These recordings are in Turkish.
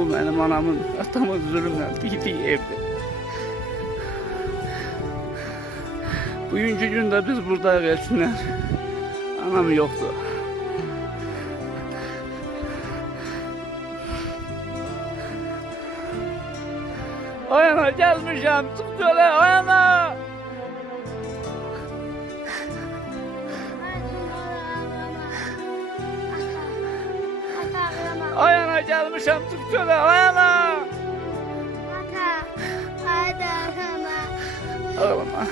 Bu benim anamın, atamın zulümden bittiği evdir. Bugünkü günde biz burada gelsinler. Anam yoktu. Ay ana gelmişim, çık şöyle, ay ana. Ay ana gelmişim, çık şöyle, ay ana. Ağlama.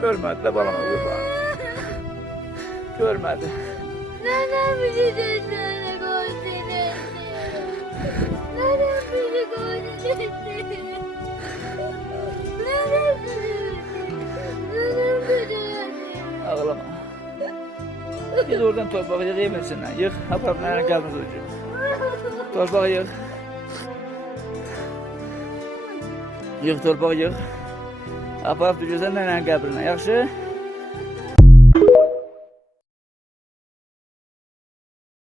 Görmedi de bana kurban. Görmedi. Neden bizi dışarı koydun? Neden bizi koydun? Neden bizi? Ağlama. Git oradan torbağı yık yemesin lan. Yık. Apar nereye geldiniz hocam? Torbağı yık. Yık torbağı yık. Apar düşürsen nereye geldin? Yaxşı?